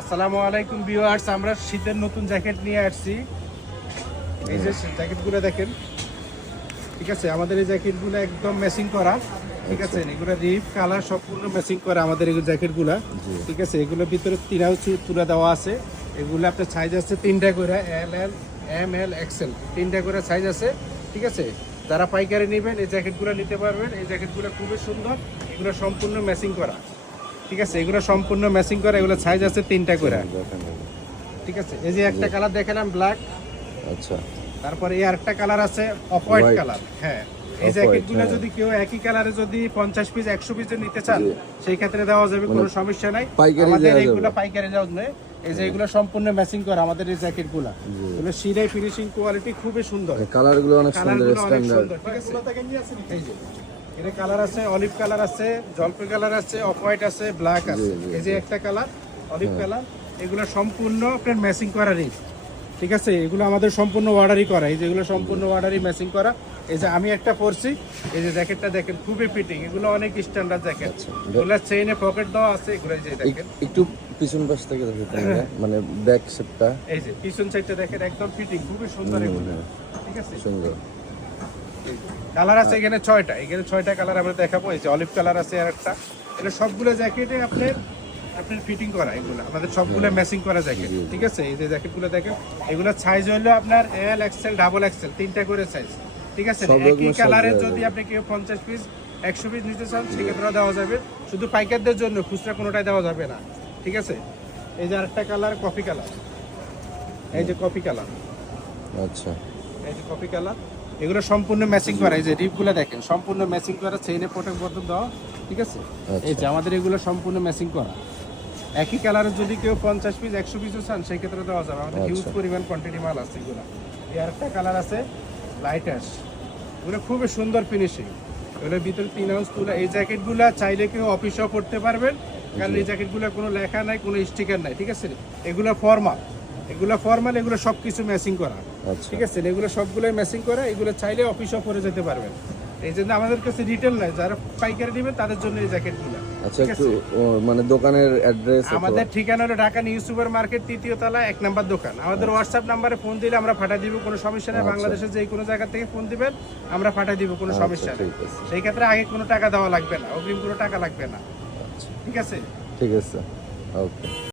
আসসালামু আলাইকুম ভিউয়ার্স, আমরা শীতের নতুন জ্যাকেট নিয়ে আসছি। এই যে জ্যাকেটগুলো দেখেন, ঠিক আছে, আমাদের এই জ্যাকেটগুলো একদম ম্যাচিং করা, ঠিক আছে, এগুলো রিপ কালার সম্পূর্ণ ম্যাচিং করা আমাদের এই জ্যাকেটগুলো, ঠিক আছে। এগুলোর ভিতরে 3 হাউস তুলে দেওয়া আছে। এগুলো আপনার সাইজ আছে 3টা করে, LL ML XL 3টা করে সাইজ আছে, ঠিক আছে। যারা পাইকারি নেবেন এই জ্যাকেটগুলো নিতে পারবেন। এই জ্যাকেটগুলো খুবই সুন্দর, এগুলো সম্পূর্ণ ম্যাচিং করা, ঠিক আছে। এগুলো সম্পূর্ণ ম্যাচিং করা, এগুলো সাইজ আছে 3টা করে, ঠিক আছে। এই যে একটা কালার দেখালাম ব্ল্যাক, আচ্ছা। তারপরে এই আরেকটা কালার আছে অফ হোয়াইট কালার। হ্যাঁ, এই জ্যাকেটগুলো যদি কেউ একই কালারে যদি 50 পিস 100 পিস নিতে চান সেই ক্ষেত্রে দেওয়া যাবে, কোনো সমস্যা নাই। আমাদের এইগুলো পাইকারি দেওয়া যায়। এই যে এগুলো সম্পূর্ণ ম্যাচিং করা আমাদের এই জ্যাকেটগুলো, এগুলো সিলাই ফিনিশিং কোয়ালিটি খুবই সুন্দর, কালারগুলো অনেক সুন্দর স্ট্যান্ডার্ড, ঠিক আছে। এই যে এর কালার আছে অলিভ কালার আছে, জলপাই কালার আছে, অফ হোয়াইট আছে, ব্ল্যাক আছে। এই যে একটা কালার অলিভ কালার, এগুলো সম্পূর্ণ আপনার ম্যাচিং করা রিপ, ঠিক আছে। এগুলো আমাদের সম্পূর্ণ অর্ডারই করা, এই যেগুলো সম্পূর্ণ অর্ডারই ম্যাচিং করা। এই যে আমি একটা পরছি, এই যে জ্যাকেটটা দেখেন খুবই ফিটিং, এগুলো অনেক স্ট্যান্ডার্ড জ্যাকেট। এগুলো চেইনে পকেট দেওয়া আছে, এগুলো এই যে দেখেন একটু পিছন পাশ থেকে দেখতে মানে ব্যাক শেপটা, এই যে পিছন সাইডটা দেখেন একদম ফিটিং, খুবই সুন্দর এগুলো, ঠিক আছে, সুন্দর। কালার আছে এখানে 6টা, এখানে 6টা কালার আমরা দেখাবো। এই যে অলিভ কালার আছে আর একটা, এটা সবগুলো জ্যাকেটে আপনার ফিটিং করা, এগুলো আমাদের সবগুলো ম্যাচিং করা জ্যাকেট, ঠিক আছে। এই যে জ্যাকেটগুলো দেখেন, এগুলো সাইজ হলো আপনার এল এক্সেল ডাবল এক্সেল 3টা করে সাইজ, ঠিক আছে। একই কালারের যদি আপনি কেউ 50 পিস 100 পিস নিতে চান সেক্ষেত্রে দেওয়া যাবে, শুধু পাইকারদের জন্য, খুচরা কোনোটাই দেওয়া যাবে না, ঠিক আছে। এই যে আরেকটা কালার কফি কালার, এই যে কফি কালার, আচ্ছা, এই যে কফি কালার, এগুলো সম্পূর্ণ ম্যাচিং করা। এই যে রিপগুলো দেখেন সম্পূর্ণ ম্যাচিং করা, চেইনে প্রোটেক্ট বটন দেওয়া, ঠিক আছে। এই যে আমাদের এগুলো সম্পূর্ণ ম্যাচিং করা। একই কালারের যদি কেউ 50 পিস 100 পিসও চান সেই ক্ষেত্রে দেওয়া যাবে, আমাদের হিউজ পরিমাণ কোয়ান্টিটি মাল আছে এগুলো। এই আরেকটা কালার আছে লাইট অ্যাশ, এগুলো খুবই সুন্দর ফিনিশিং, এগুলোর ভিতরে 3 আউন্স তুলা। এই জ্যাকেটগুলো চাইলে কেউ অফিসেও পড়তে পারবেন, কারণ এই জ্যাকেটগুলো কোনো লেখা নাই, কোনো স্টিকার নাই, ঠিক আছে। এগুলো ফর্মাল, এগুলো সব কিছু ম্যাচিং করা, ঠিক আছে। এগুলো সবগুলোই ম্যাচিং করা, এগুলো চাইলে অফিসেও পরে যেতে পারবেন। এই জন্য আমাদের কাছে রিটেল নাই, যারা পাইকারি নেবেন তাদের জন্য এই জ্যাকেটগুলো। আচ্ছা, একটু মানে দোকানের অ্যাড্রেস। আমাদের ঠিকানা হলো ঢাকা নিউ সুপার মার্কেট 3য় তলা 1 নম্বর দোকান। আমাদের হোয়াটসঅ্যাপ নাম্বারে ফোন দিলে আমরা পাঠিয়ে দিব, কোনো সমস্যা নেই। বাংলাদেশের যে কোনো জায়গা থেকে ফোন দিবেন আমরা পাঠিয়ে দিব, কোনো সমস্যা নেই। সেই ক্ষেত্রে আগে কোনো টাকা দেওয়া লাগবে না, অগ্রিম কোনো টাকা লাগবে না, ঠিক আছে। ঠিক আছে, ওকে।